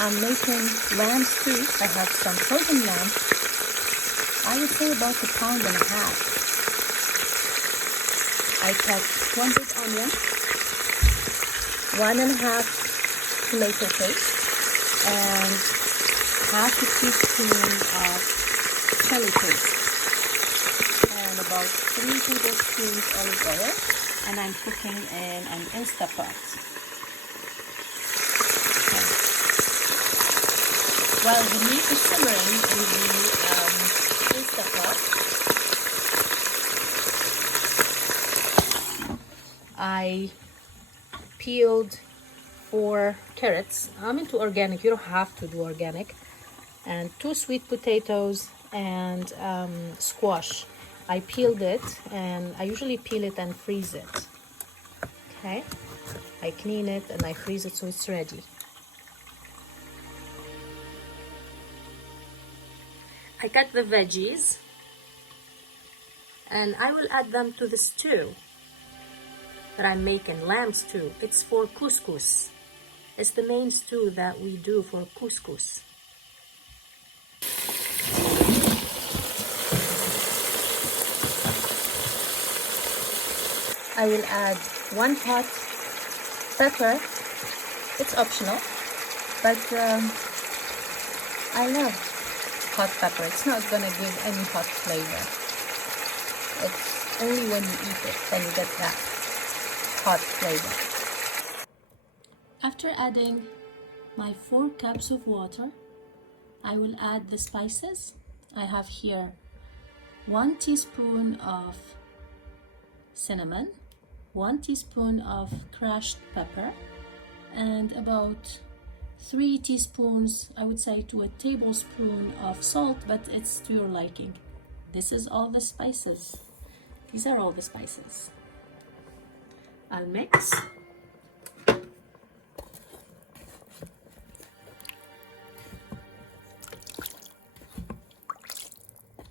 I'm making lamb stew. I have some frozen lamb. I would say about 1.5 pounds. I cut 1 big onion, 1.5 tomato paste, and half a teaspoon of chili paste, and about 3 tablespoons olive oil, and I'm cooking in an Instapot. Okay. While the meat is simmering in the Instapot, I peeled 4 carrots. I'm into organic, you don't have to do organic, and 2 sweet potatoes and squash. I peeled it, and I usually peel it and freeze it. Okay, I clean it and I freeze it so it's ready. I cut the veggies and I will add them to the stew that I'm making, lamb stew. It's for couscous. It's the main stew that we do for couscous. I will add 1 hot pepper. It's optional, but I love hot pepper. It's not gonna give any hot flavor. It's only when you eat it then you get that hot flavor. After adding my 4 cups of water, I will add the spices. I have here 1 teaspoon of cinnamon, 1 teaspoon of crushed pepper, and about 3 teaspoons, I would say to a tablespoon of salt, but it's to your liking. This is all the spices. These are all the spices. I'll mix.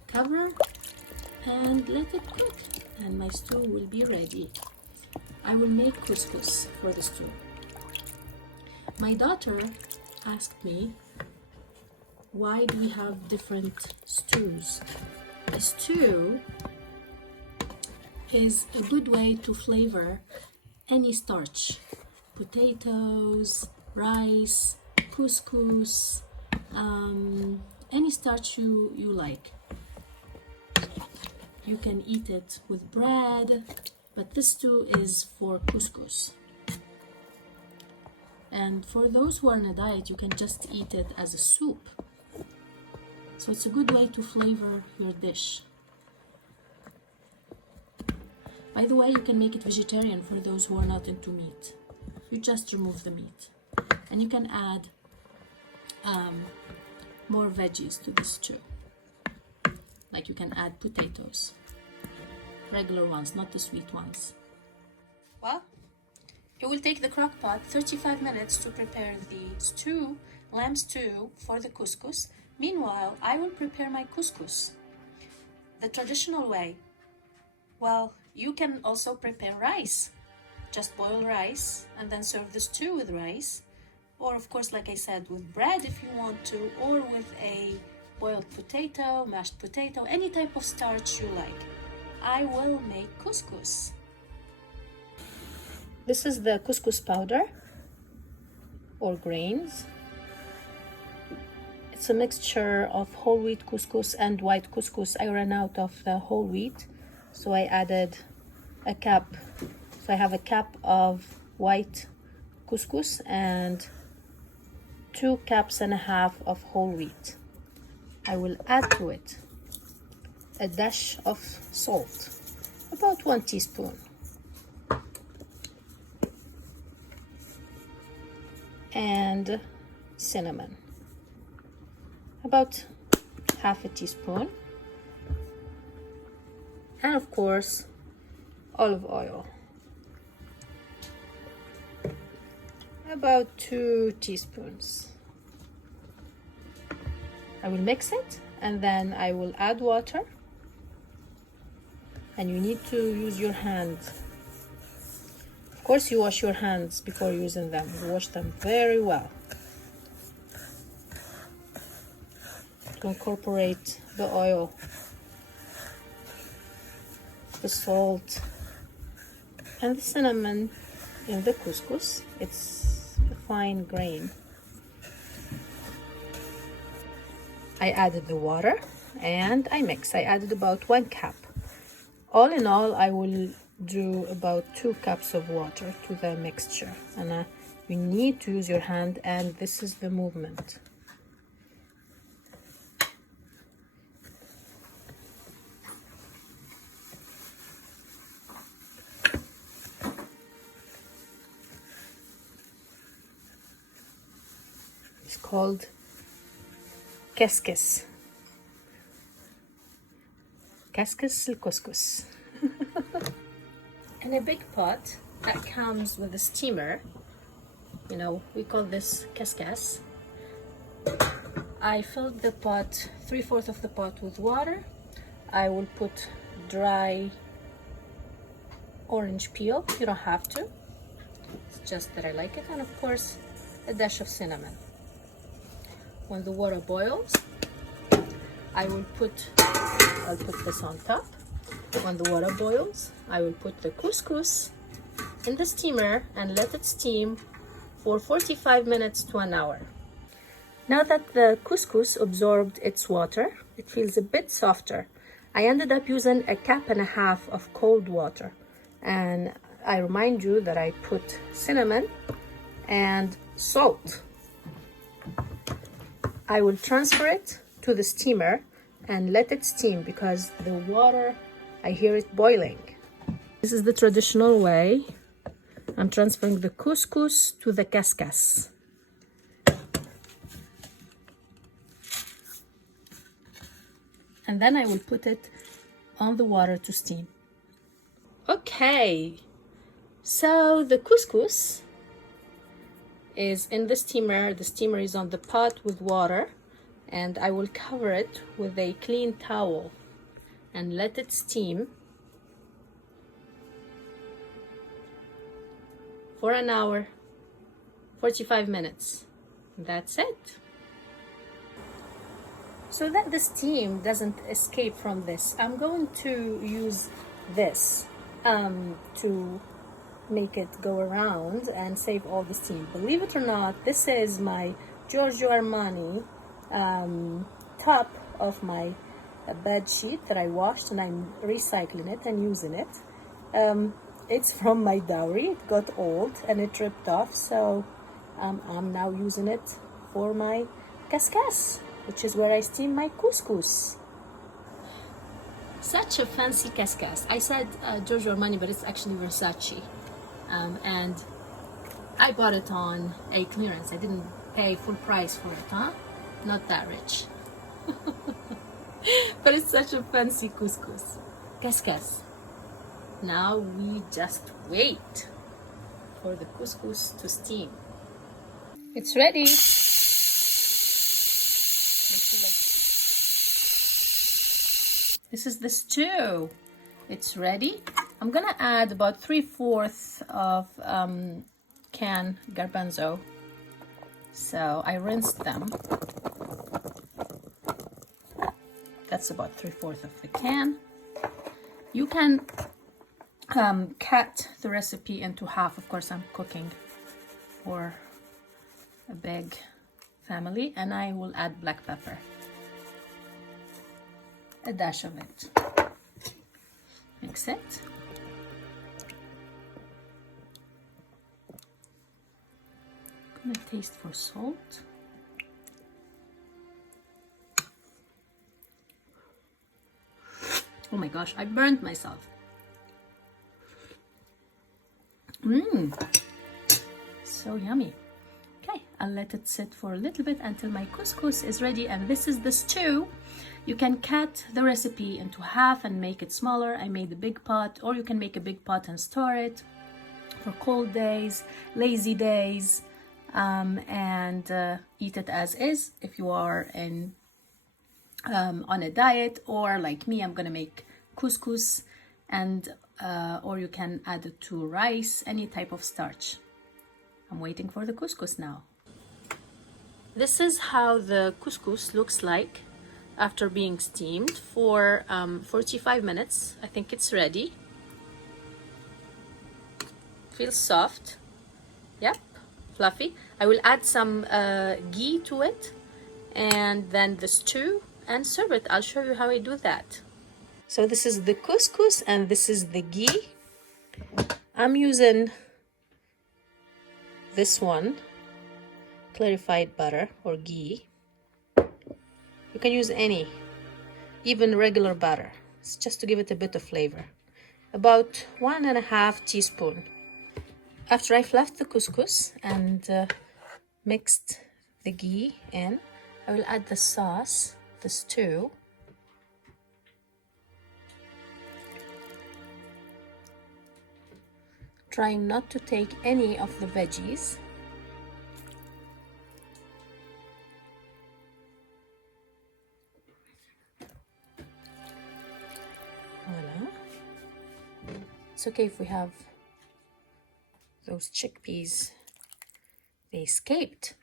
Cover and let it cook, and my stew will be ready. I will make couscous for the stew. My daughter asked me, why do we have different stews? A stew is a good way to flavor any starch. Potatoes, rice, couscous, any starch you like. You can eat it with bread, but this stew is for couscous. And for those who are on a diet, you can just eat it as a soup. So it's a good way to flavor your dish. By the way, you can make it vegetarian for those who are not into meat. You just remove the meat. And you can add more veggies to this stew. Like you can add potatoes. Regular ones, not the sweet ones. Well, it will take the crock pot 35 minutes to prepare the stew, lamb stew for the couscous. Meanwhile, I will prepare my couscous the traditional way. Well, you can also prepare rice. Just boil rice and then serve the stew with rice. Or of course, like I said, with bread if you want to, or with a boiled potato, mashed potato, any type of starch you like. I will make couscous. This is the couscous powder or grains. It's a mixture of whole wheat couscous and white couscous. I ran out of the whole wheat, so I added a cup. So I have a cup of white couscous and 2.5 cups of whole wheat. I will add to it a dash of salt, about 1 teaspoon. And cinnamon, about half a teaspoon. And of course, olive oil, about 2 teaspoons. I will mix it and then I will add water, and you need to use your hands. Of course, you wash your hands before using them. You wash them very well. to incorporate the oil, the salt, and the cinnamon in the couscous. It's a fine grain. I added the water and I mix. I added about 1 cup. All in all, I will do about 2 cups of water to the mixture. And you need to use your hand, and this is the movement. It's called Couscous. Couscous couscous. In a big pot that comes with a steamer, you know, we call this Couscous. I filled the pot, 3/4 of the pot with water. I will put dry orange peel. You don't have to. It's just that I like it. And of course, a dash of cinnamon. When the water boils, I'll put this on top. When the water boils, I will put the couscous in the steamer and let it steam for 45 minutes to an hour. Now that the couscous absorbed its water, it feels a bit softer. I ended up using 1.5 cups of cold water. And I remind you that I put cinnamon and salt. I will transfer it to the steamer and let it steam because the water, I hear it boiling. This is the traditional way. I'm transferring the couscous to the couscous. And then I will put it on the water to steam. Okay, so the couscous is in the steamer. The steamer is on the pot with water, and I will cover it with a clean towel and let it steam for an hour, 45 minutes. That's it. So that the steam doesn't escape from this, I'm going to use this to make it go around and save all the steam. Believe it or not, this is my Giorgio Armani top of my bed sheet that I washed, and I'm recycling it and using it. It's from my dowry. It got old and it ripped off, so I'm now using it for my couscous, which is where I steam my couscous. Such a fancy couscous. I said Giorgio Armani, but it's actually Versace. And I bought it on a clearance. I didn't pay full price for it, huh? Not that rich. But it's such a fancy couscous. Now we just wait for the couscous to steam. It's ready. This is the stew. It's ready. I'm gonna add about 3/4 of can garbanzo. So I rinsed them. That's about 3/4 of the can. You can cut the recipe into half. Of course, I'm cooking for a big family, and I will add black pepper, a dash of it. Mix it. I'm gonna taste for salt. Oh my gosh, I burned myself. So yummy. Okay, I'll let it sit for a little bit until my couscous is ready, and this is the stew. You can cut the recipe into half and make it smaller. I made a big pot, or you can make a big pot and store it for cold days, lazy days, and eat it as is if you are on a diet, or like me, I'm gonna make couscous, and or you can add it to rice, any type of starch. I'm waiting for the couscous now. This is how the couscous looks like after being steamed for 45 minutes. I think it's ready. Feels soft. Yep, fluffy. I will add some ghee to it and then the stew and serve it. I'll show you how I do that. So this is the couscous and this is the ghee. I'm using this one, clarified butter or ghee. You can use any, even regular butter. It's just to give it a bit of flavor. About 1.5 teaspoons. After I fluffed the couscous and mixed the ghee in, I will add the sauce, the stew. Trying not to take any of the veggies. Voila. It's okay if we have those chickpeas. They escaped.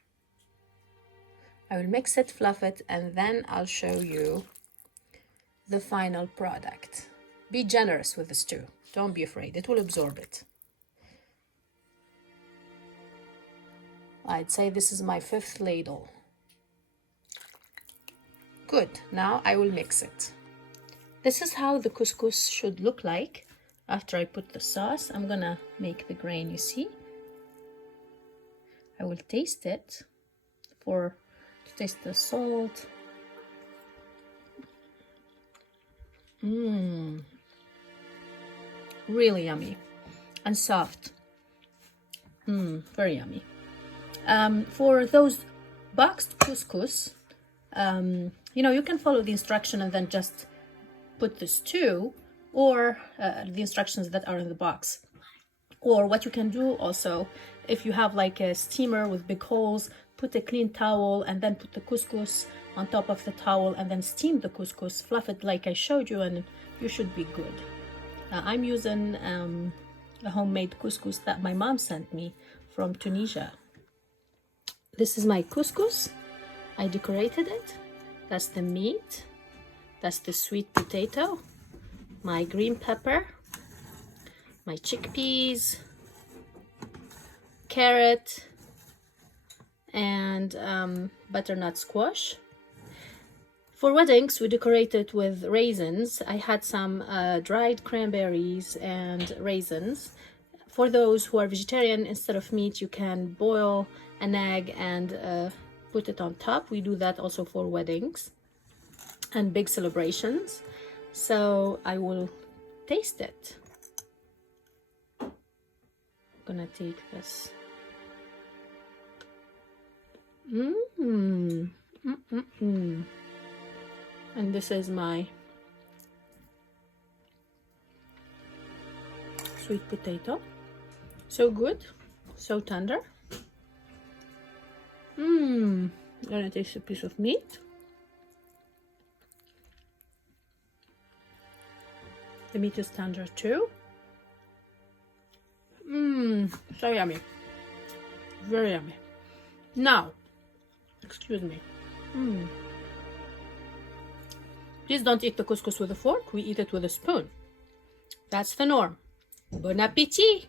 I will mix it, fluff it, and then I'll show you the final product. Be generous with the stew. Don't be afraid. It will absorb it. I'd say this is my 5th ladle. Good. Now I will mix it. This is how the couscous should look like after I put the sauce. I'm gonna make the grain, you see. I will taste it to taste the salt. Really yummy and soft. Very yummy. For those boxed couscous, you can follow the instruction and then just put the stew or the instructions that are in the box. Or what you can do also, if you have like a steamer with big holes, put a clean towel and then put the couscous on top of the towel and then steam the couscous, fluff it like I showed you, and you should be good. I'm using a homemade couscous that my mom sent me from Tunisia. This is my couscous. I decorated it. That's the meat. That's the sweet potato, my green pepper, my chickpeas, carrot, and butternut squash. For weddings, we decorate it with raisins. I had some dried cranberries and raisins. For those who are vegetarian, instead of meat, you can boil an egg and put it on top. We do that also for weddings and big celebrations. So I will taste it. I'm gonna take this. And this is my sweet potato. So good, so tender. I'm gonna taste a piece of meat. The meat is tender too. So yummy. Very yummy. Now, excuse me. Please don't eat the couscous with a fork. We eat it with a spoon. That's the norm. Bon appétit!